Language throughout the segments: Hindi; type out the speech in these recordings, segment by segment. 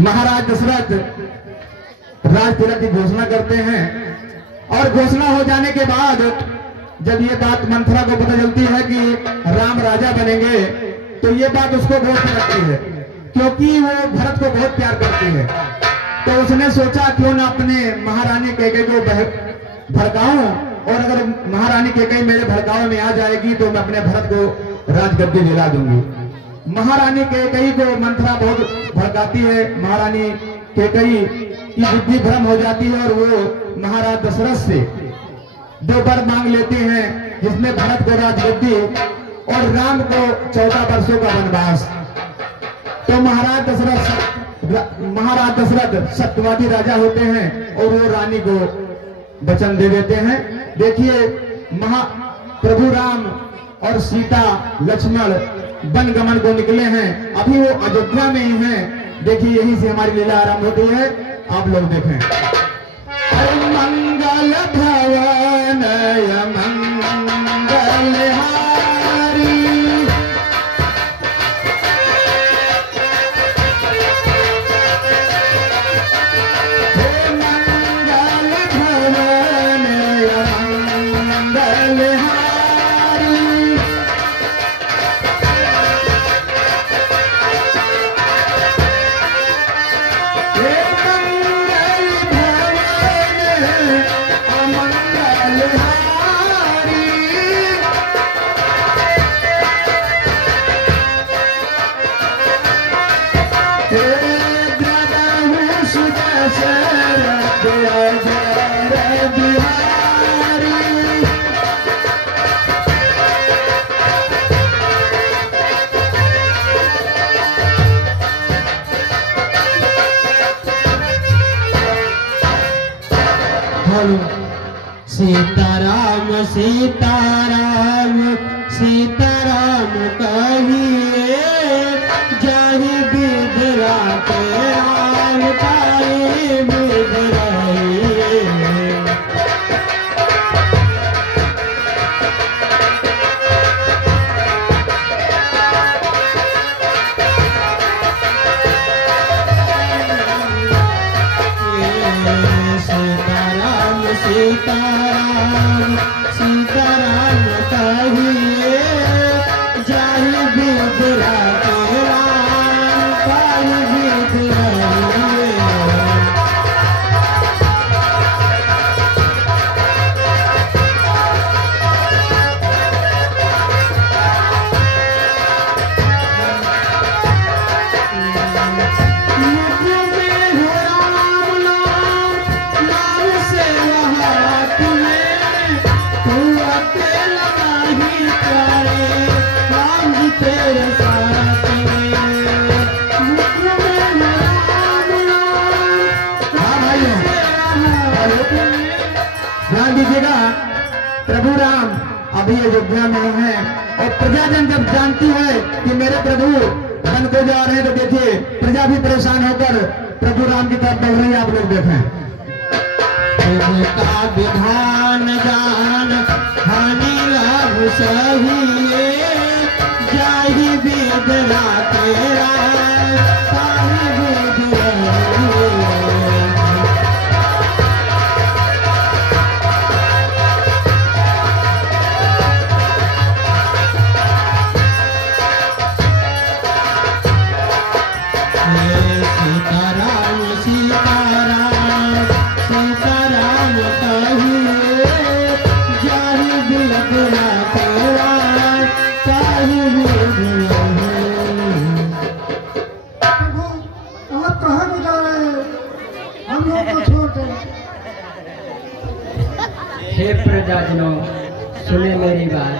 महाराज दशरथ राज तिलक की घोषणा करते हैं और घोषणा हो जाने के बाद जब ये बात मंथरा को पता चलती है कि राम राजा बनेंगे तो ये बात उसको बहुत लगती है, क्योंकि वो भरत को बहुत प्यार करती है। तो उसने सोचा क्यों ना अपने महारानी कैकेयी को भड़काऊं, और अगर महारानी कैकेयी मेरे भड़कावे में आ जाएगी तो मैं अपने भरत को राजगद्दी दिला दूंगी। महारानी कैकेयी को मंथरा बहुत भड़काती है। महारानी कैकेयी की बुद्धि भ्रम हो जाती है और वो महाराज दशरथ से 2 वर मांग लेते हैं, जिसमें भरत को राजगद्दी और राम को 14 वर्षों का वनवास। तो महाराज दशरथ सत्यवादी राजा होते हैं और वो रानी को वचन दे देते हैं। देखिए प्रभु राम और सीता लक्ष्मण वन गमन को निकले हैं, अभी वो अयोध्या में ही हैं। देखिए यहीं से हमारी लीला आरंभ होती है, आप लोग देखें। मंगल भवन मंगल हारी, मंगल भवन मंगल हारी, सीताराम सीताराम सीताराम कहिए, जाहि बिदरा के राम पाए बिदराइए। सीताराम सीताराम कहिए, जाहि बिदरा के राम पाए बिदराइए। ध्यान दीजिएगा, प्रभु राम अभी अयोध्या में हैं और प्रजाजन जब जानती है कि मेरे प्रभु वन को जा रहे हैं, तो देखिए प्रजा भी परेशान होकर प्रभु राम की तरफ बढ़ रही है। आप लोग देखें। का विधान जान हानि लाभ सहिए, जाहि बिदरा तेरा पाहि बिदराइए। सीताराम सीताराम सीताराम कहिए, जाहि बिदरा तेरा पाहि बिदराइए। आप कहाँ भी जा रहे हैं, हम लोग को छोड़ दें। हे प्रजाजनों, सुने मेरी बात।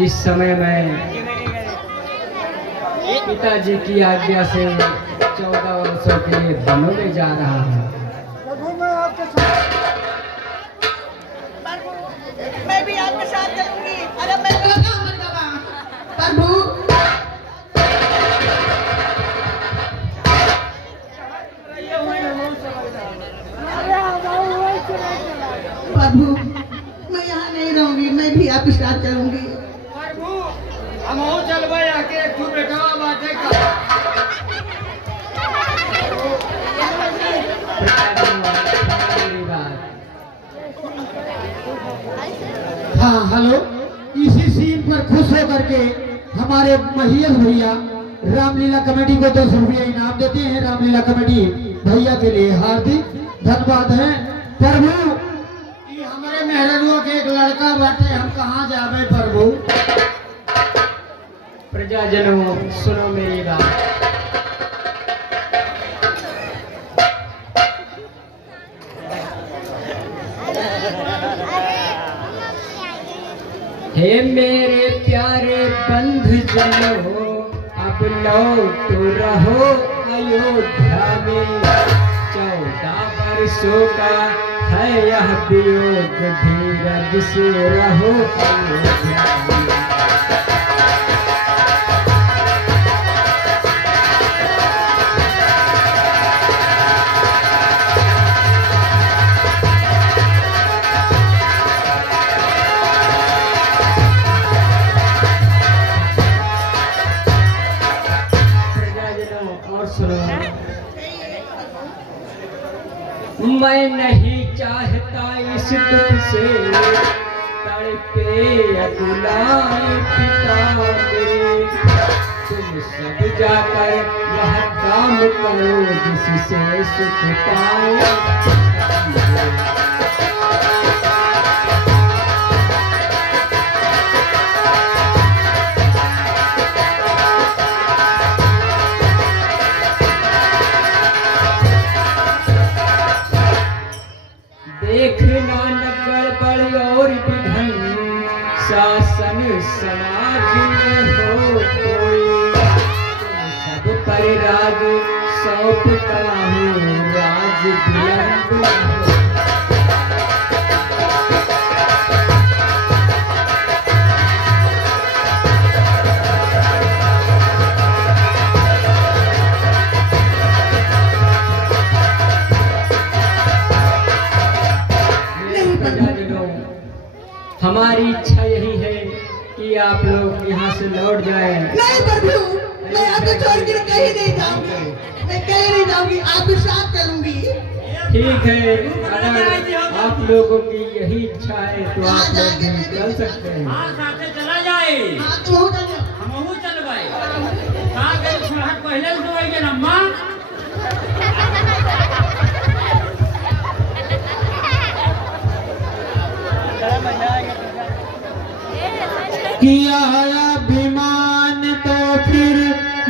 इस समय मैं पिताजी की आज्ञा से 14 वर्षों के लिए वनों में जा रहा हूँ। प्रभु मैं आपके साथ, मैं भी आपके साथ चलूंगी। अरे मैं प्रभु प्रभु मैं यहाँ नहीं रहूंगी, मैं भी आपके साथ चलूंगी। हम चलबे आके एक बेटा मेरी बात। हाँ हेलो, इसी सीन पर खुश होकर के हमारे महेश भैया रामलीला कमेटी को 10 रुपया इनाम देते हैं। रामलीला कमेटी भैया के लिए हार्दिक धन्यवाद है। प्रभु ये हमारे मेहरनुआ के एक लड़का बाटे, हम कहाँ जावे प्रभु। प्रजाजनों सुनो मेरी बात। हे मेरे प्यारे बंधुजनों, अब लौट रहो अयोध्या में। 14 वर्षों का है यह वियोग, धीरज से रहो अयोध्या में। मैं नहीं चाहता इस दुख से तड़पे अकुलाए पिता मेरे। तुम सब जाकर वह काम करो जिससे सुख पाए। देखना न गड़बड़ और विघन शासन समाज में हो कोई। तुम सब पर राज सौंपता हूँ, राज विलंब न हो। हमारी इच्छा यही है कि आप लोग यहाँ से लौट जाएं। नहीं प्रभु, मैं आपको छोड़ कर कहीं नहीं जाऊंगी। मैं कहीं नहीं जाऊंगी, आपके साथ चलूंगी। ठीक है, अगर आप लोगों की यही इच्छा है तो आप लोग भी चल सकते हैं। हाँ साथे चला जाए। हाँ तुम चलो। हमहू चलबाई। कहाँ गए सुरहट पहले से होई के नम्मा। किया अभिमान तो फिर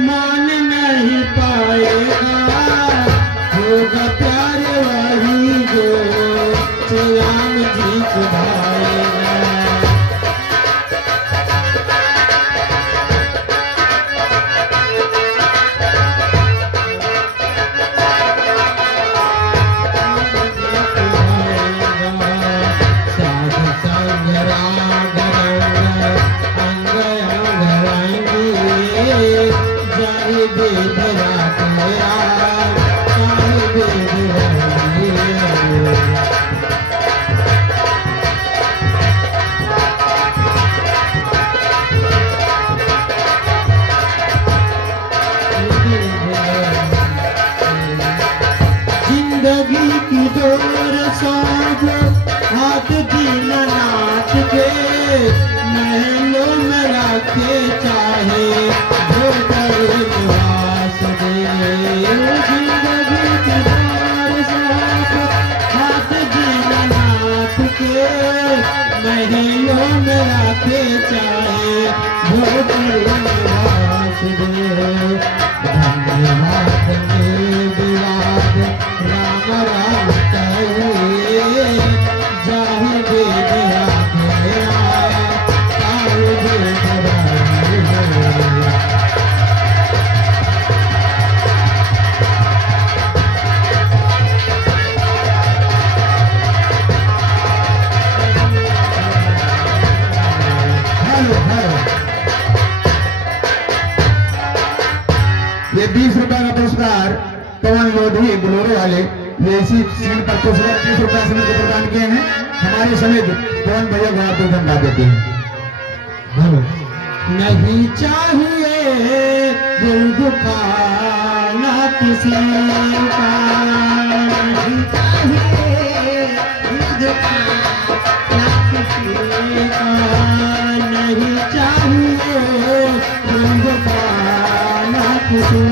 मान नहीं पाएगा, होगा प्यार वही जो श्री राम जी को भाएगा। साधु संग राग रंग अंग अंग रंगी, जाहि वेद रात मेरा जाहि वेद रंगी। जिंदगी की डोर सौंप हाथ दीननाथ के, महलों में रखे चाहे भोगर निवास दे। जिंदगी की डोर सौंप हाथ दीननाथ के, महलों में रखे चाहे भोगर निवास दे। धन्यवाद में विवाद राम राम कहे, जाहि वेद रात मेरा ताहि वेद रंगी। हेलो हेलो, ये 20 रुपए का पुरस्कार पवन लोधी बोलोरो वाले ये इसी सीन पर पुरस्कार 30 रुपए से मुझे प्रदान किए हैं। हमारे समेत पवन भैया को आप धन्यवाद देते हैं। नहीं चाहिए दिल दुखाना किसी का नहीं चाहिए, दिल दुखाना किसी का नहीं चाहिए, दिल दुखाना किसी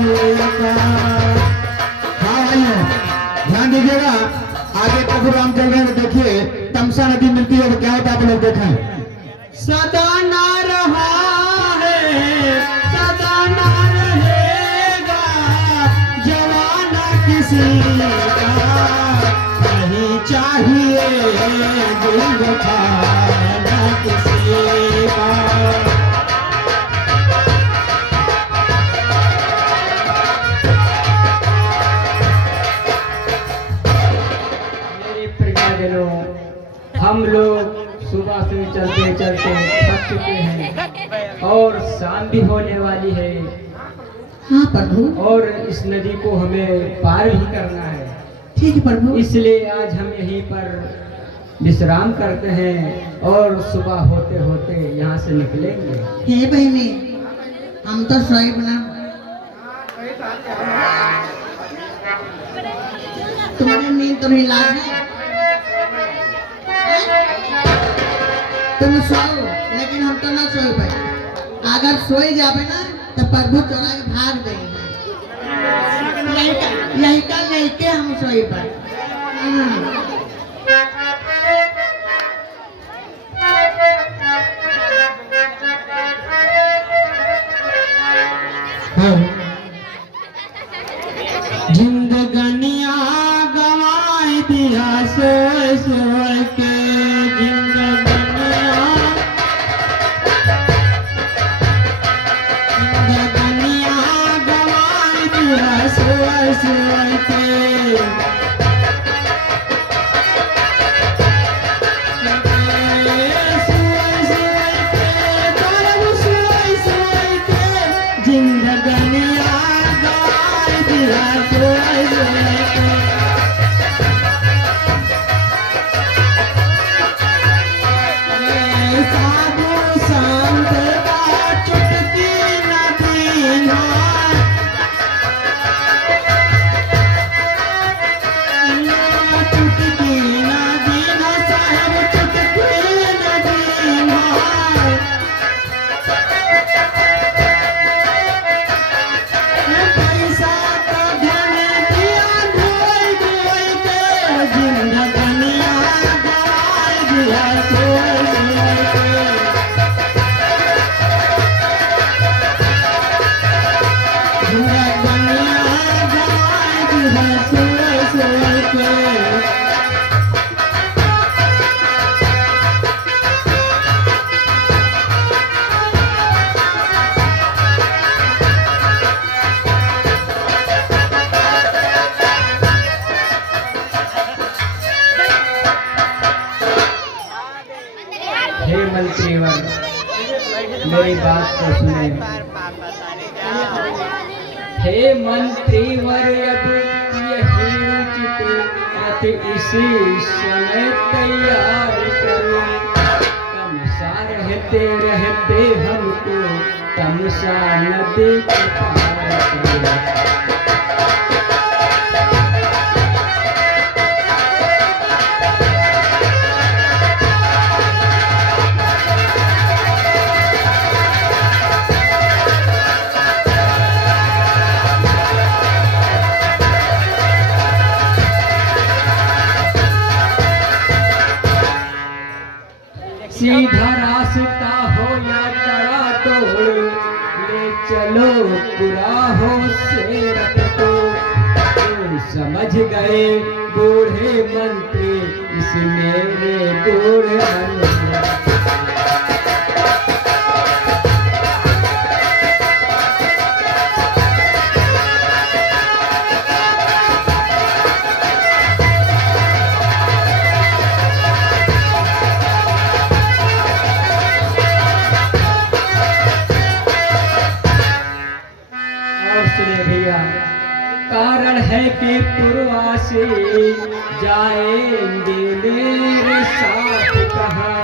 का। हाँ भाइयों, ध्यान दीजिएगा, आगे प्रोग्राम चल रहे हैं, देखिए तमसा नदी मिलती है तो क्या होता है आप लोग देखें। सदा ना रहा है, सदा ना रहेगा, जवाना किसी का नहीं चाहिए, दिल दुखाना किसी का। मेरे प्रियजनों, हम लोग सुबह से चलते चलते थक चुके हैं और शाम भी होने वाली है हाँ प्रभु, और इस नदी को हमें पार भी करना है। ठीक है प्रभु। इसलिए आज हम यहीं पर विश्राम करते हैं और सुबह होते होते यहाँ से निकलेंगे। हे बहनी, हम तो सोए बना, तुम्हारी नींद तो नहीं लाग है। तुम सोओ, लेकिन हम तो ना सोए पाए। अगर सोए जावे ना तो प्रभु चोरा के भाग देंगे। यही का लेके हम सोए पाए। जिंदगनिया गवाई दिया सोए सोए के, जिंदगनिया गवाई दिया सोए सोए के। जिंदगनिया गवाई दिया सोए सोए के। साधु संत का चुटकी न दीना, चुटकी न दीना साहब, चुटकी न दीना। पैसा का धन दिया ढोई ढोई के, जिंदगनिया गवाई दिया सोए सोए के। जिंदगनिया गवाई दिया सोए सोए के। हे मंत्रीवर, मेरी बात को सुने। हे मंत्रीवर, अब यही उचित अति इसी समय तैयार करो। तमसा रहते रहते हमको तमसा नदी के पार करो। सीधा रास्ता हो या चढ़ा तोड़, ले चलो पूरा हो से रख को। तो समझ गए बूढ़े मंत्री इस मेरे बूढ़े मन। कारण है कि पूर्वासी जाएंगे मेरे साथ कहाँ,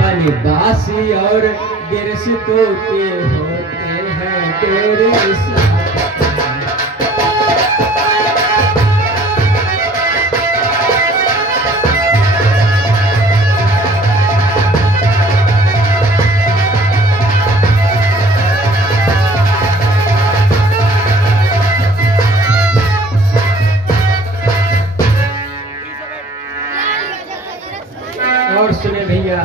बन बनवासी और गिरस्तों के होते हैं तेरे साथ। और सुने भैया,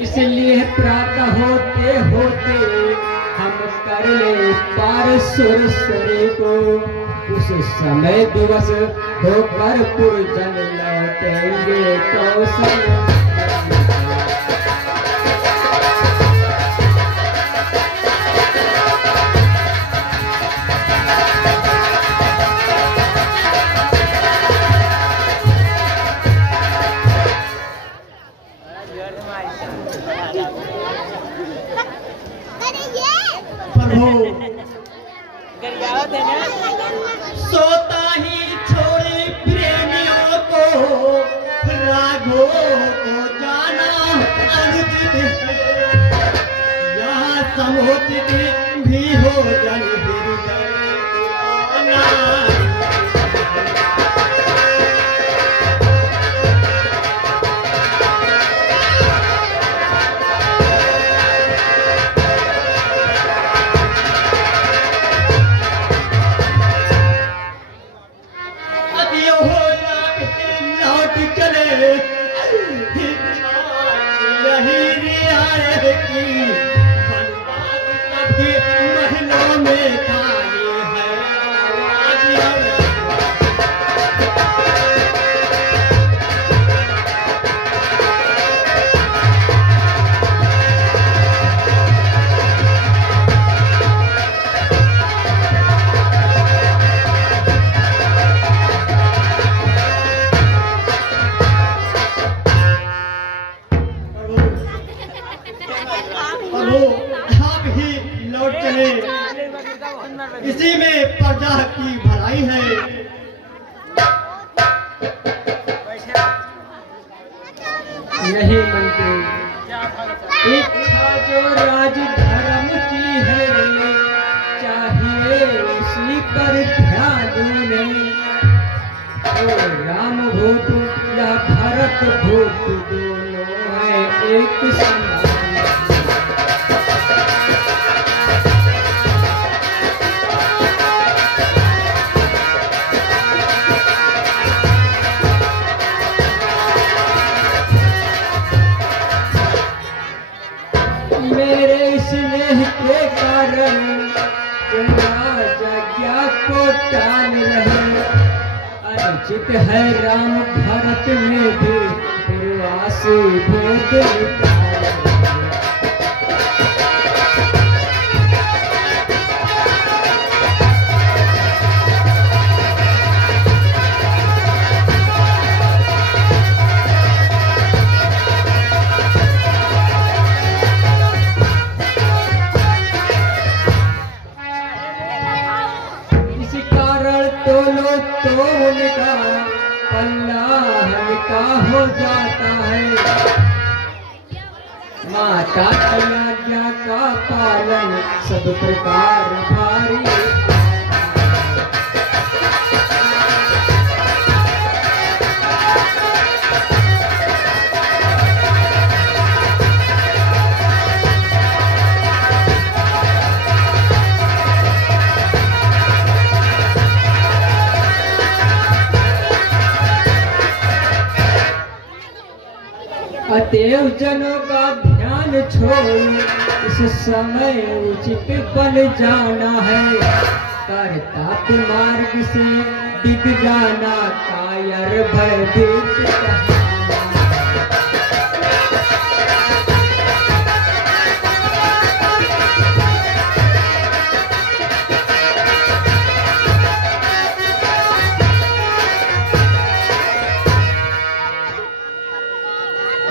इसलिए प्रातः होते होते हम कर ले पार सुरसरे को, उस समय दिवस होकर पुरजन लौटेंगे कौशल। प्रभु सोता ही छोड़े प्रेमियों को, रागों को जाना अनुचित है, यहाँ समुचित भी हो जन हृदय आना। लौट चले यही रियायत की बनवास सबके महलों में खाली है आवाज़। प्रभु आप ही लौट चले, इसी में प्रजा की भलाई है। नहीं मंत्री, इच्छा जो राज धर्म की है, चाहिए उसी पर ध्यान दें। ओ राम भूत या भरत भूत दोनों है एक समान। मेरे स्नेह के कारण राजा को टाल रहे, अनुचित है राम भरत में भी पूर्वासी भेद निकाल। तो उनका पल्ला हल्का हो जाता है, माता की आज्ञा का पालन सब प्रकार भारी। अतएव जनों का ध्यान छोड़ इस समय उचित बन जाना है, करताप मार्ग से दिख जाना कायर भयभीत कहना।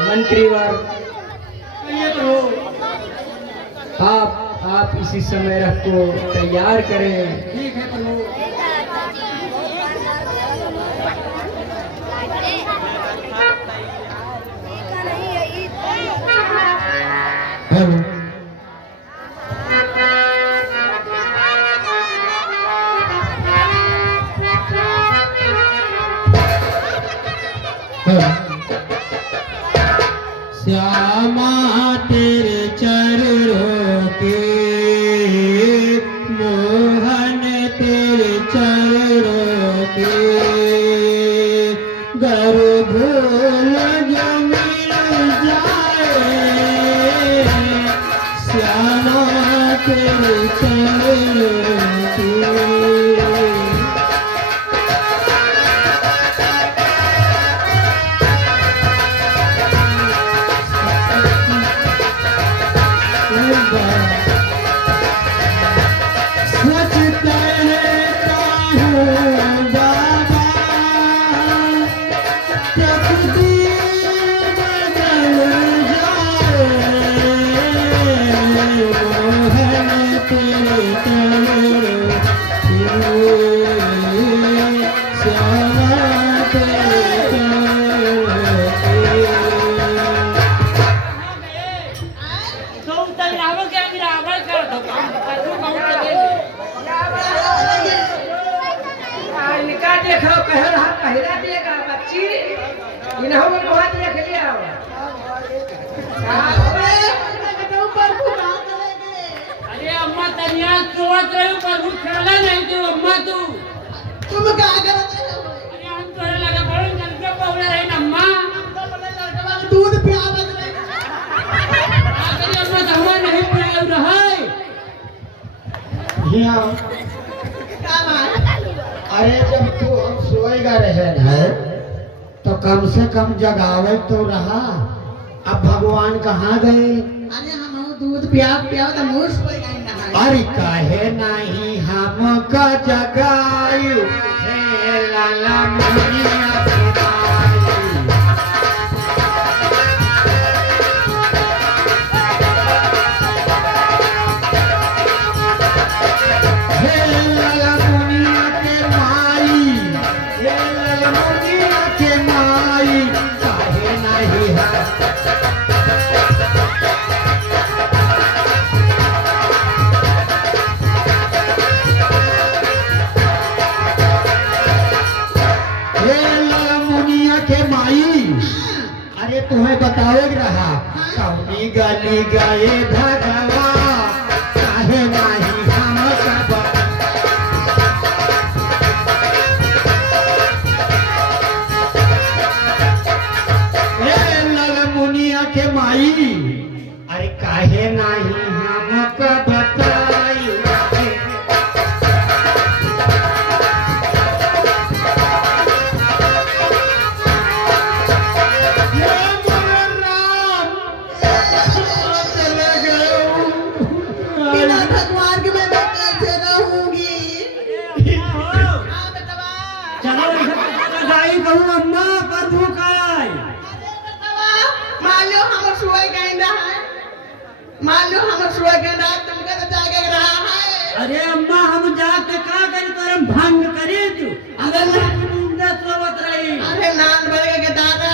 मंत्रीवर, आप इसी समय रथ को तैयार करें। ठीक है प्रभु। श्यामा तेरे चरणों के मोहन तेरे चरणों के गर्भ जो मिल जाए श्यामा तेरे चरणों के सच कहता हूँ बाबा तकदीर बदल जाए मोहन तेरे चरणों के श्यामा तेरे चरणों के तो तैयारों के गिरावट कर दो करूँ कहूँ चले निकाल देखो कह रहा पहला देगा बच्ची इन्हों में बहुत देख लिया अरे अम्मा तनिया सोच रही पर वो खेला नहीं तो अम्मा तू तुम क्या करते हो अरे हम तोरे लगा बड़े जल्दी पौड़े रही ना अम्मा दूध पियावत रहे आखिर अम्मा तो हमें नहीं पिया रहा यहाँ क्या बात अरे जब तू हम सोएगा रहे है तो कम से कम जगावे तो रहा अब भगवान कहाँ गए अरे हम दूध पियाव तो मुंह सोई गई ना अरे काहे नहीं हमका जगायु हे लाला मुनिया हे लाला मुनिया के माई हे लाला मुनिया के माई काहे नहीं है हे लाला मुनिया के माई अरे तुम्हें बताओगे रहा कौनी गली गए भगवा काहे नहीं हम कब हे लाला मुनिया के माई अरे काहे नहीं हम कब बताई बिना भगवान के मैं कैसे रहूंगी हाँ बेटवा चलो गाई कहूँ अम्मा पर भूखाई मान लो हम सोए गए ना है मान लो हम सोए गए ना तुमके तो जागे रहा है अरे अम्मा हम जाके का करी तोरे भंग करी तू अगर मुंडा सोवत रही अरे नान भरे के दादा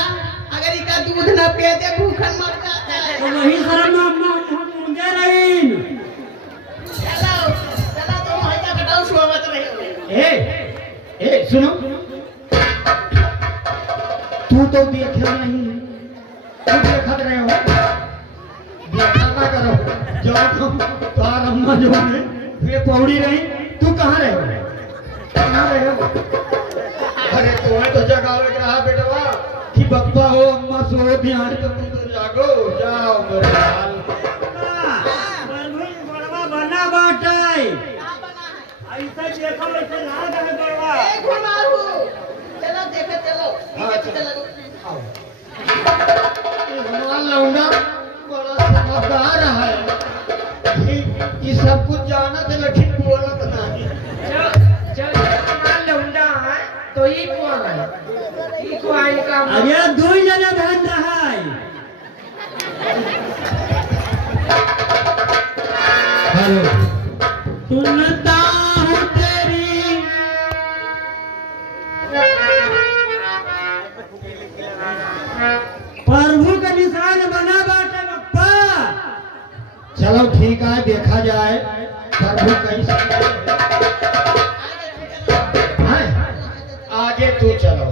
अगर इसका दूध न पिए भूखन मर जाता है तो वही शर्म अम्मा हम मुंडे रही चलो चलो तुम हटा कटाओ सोवत रहे ए सुनो तू तो देखे नहीं तू देखत रहे हो देखा ना करो जब तुम तार अम्मा जो है वे पौड़ी रही तू कहाँ रहे हो अरे तुम्हें तो जगावे रहा बेटवा कि बप्पा हो अम्मा सो ध्यान तो तुम तो जागो जाओ मेरे लाल बड़वा बना बाटाई क्या बना है ऐसा देखो ऐसे ना गए बड़वा ए घुमाऊ चलो देखे चलो हाँ, चलो चलो। हमारा लौंडा बड़ा समझदार है ये सब कुछ जाना थे लेकिन बोलत नहीं जब मान लौंडा है तो ये कौन है ये कौन का अरे दो ही जना बहन रहा है हेलो सुनता हूँ तेरी प्रभु का निशान बना बाटे बप्पा चलो ठीक है देखा जाए प्रभु कैसे हैं? आगे तू चलो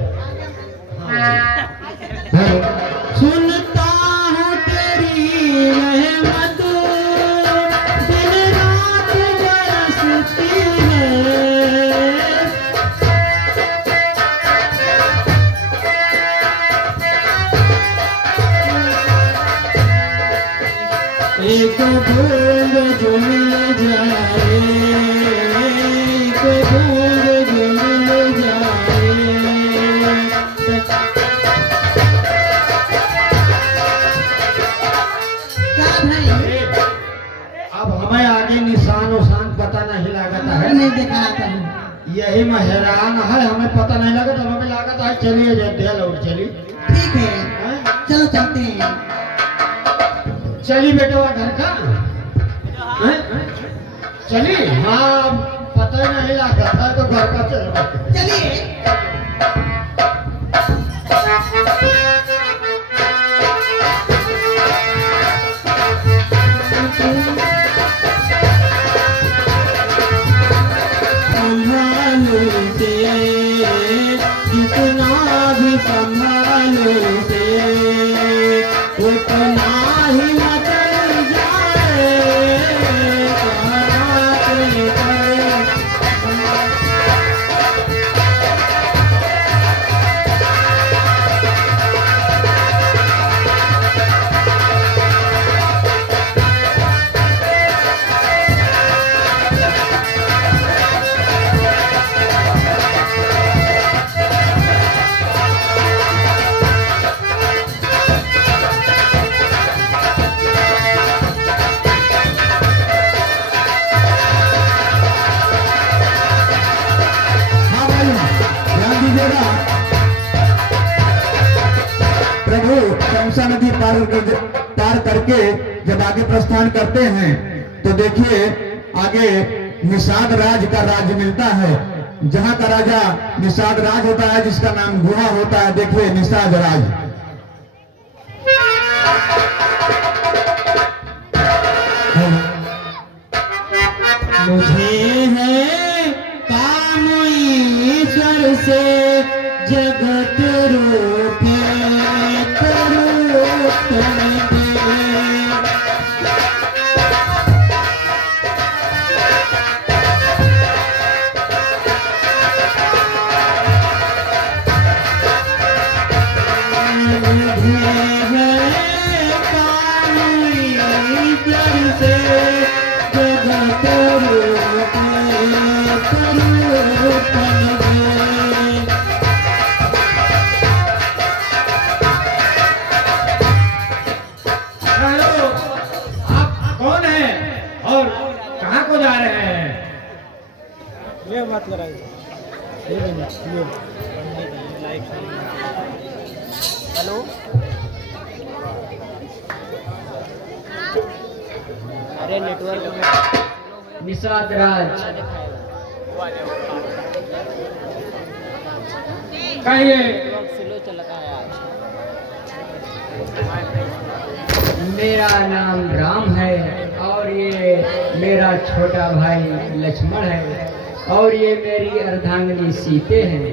हाँ। देखा आता हूँ। यही में हैरान है, हमें पता नहीं लगा, तो हमें लगा था चलिए जल्दी लौट चली। ठीक है, चलो चलते हैं। चली बेटा घर का हैं? चली, हाँ पता ही नहीं लगा था तो घर का चल। चलिए। जितना भी संभालो से उतना ही मचल जाए हाँ भाई, ध्यान दीजिएगा। प्रभु तमसा नदी पार करके जब आगे प्रस्थान करते हैं तो देखिए आगे निषाद राज का राज्य मिलता है, जहाँ का राजा निषाद राज होता है, जिसका नाम गुहा होता है। देखिए निषाद राज। मुझे है काम ईश्वर से जगत रूपे आप कौन हैं और कहाँ को जा रहे हैं? ये मत कराइए। हेलो, अरे नेटवर्क में निषाद राज कहिए। स्लो चल रहा है आज। मेरा नाम राम है और ये मेरा छोटा भाई लक्ष्मण है और ये मेरी अर्धांगिनी सीते हैं।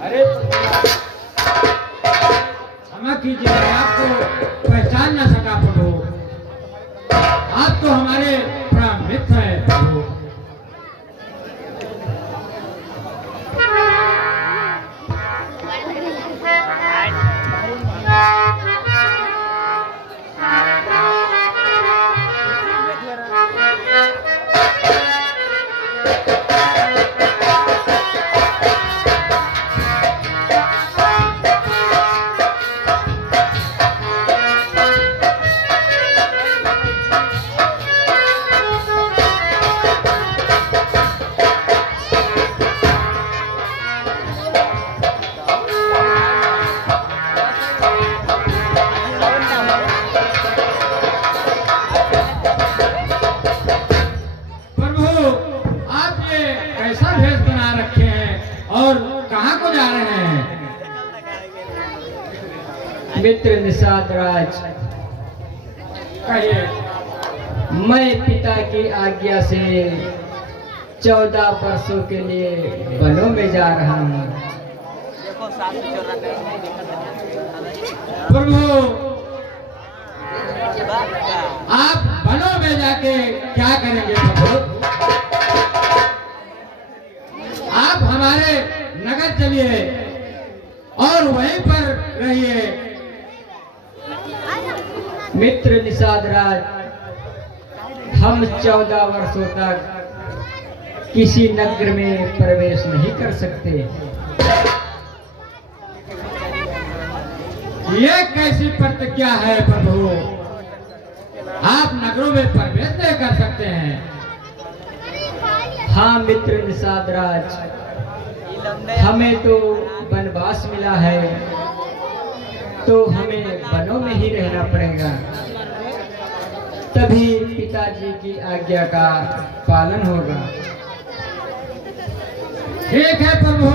अरे क्षमा कीजिए, आपको पहचान न सका प्रभु। आप तो हमारे प्राण मित्र हैं प्रभु। मित्र निषाद राज, कहिए। मैं पिता की आज्ञा से 14 वर्षों के लिए वनों में जा रहा हूँ। प्रभु, आप वनों में जाके क्या करेंगे प्रभु? आप हमारे नगर चलिए और वहीं पर रहिए। मित्र निषाद राज, हम 14 वर्षों तक किसी नगर में प्रवेश नहीं कर सकते। ये कैसी प्रतिज्ञा है प्रभु? आप नगरों में प्रवेश नहीं कर सकते हैं। हाँ मित्र निषाद राज, हमें तो वनवास मिला है तो हमें वनों में ही रहना पड़ेगा, तभी पिताजी की आज्ञा का पालन होगा। ठीक है प्रभु,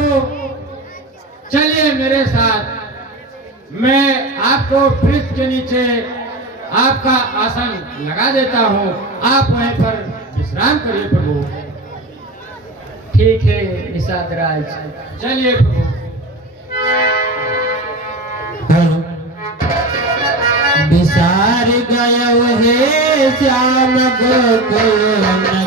चलिए मेरे साथ, मैं आपको वृक्ष के नीचे आपका आसन लगा देता हूँ, आप वहीं पर विश्राम करिए प्रभु। ठीक है निषाद राज, चलिए प्रभु। बिसार गयो हे श्याम गोकुल